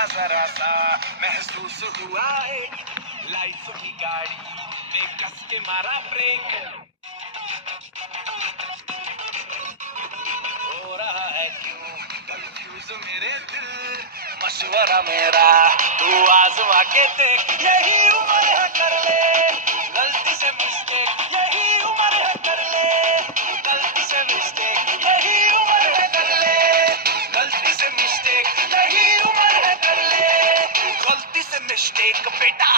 झटका जरा सा महसूस हुआ एक लाइफ की गाड़ी ने कस के मारा ब्रेक हो रहा है क्यों कंफ्यूज मेरे दिल मशवरा मेरा तू आजमा के देख यही उम्र है कर ले गलती से मिस्टेक यही उम्र है कर ले गलती से मिस्टेक यही उम्र है कर ले गलती से मिस्टेक यही उम्र है कर ले गलती से मिस्टेक बेटा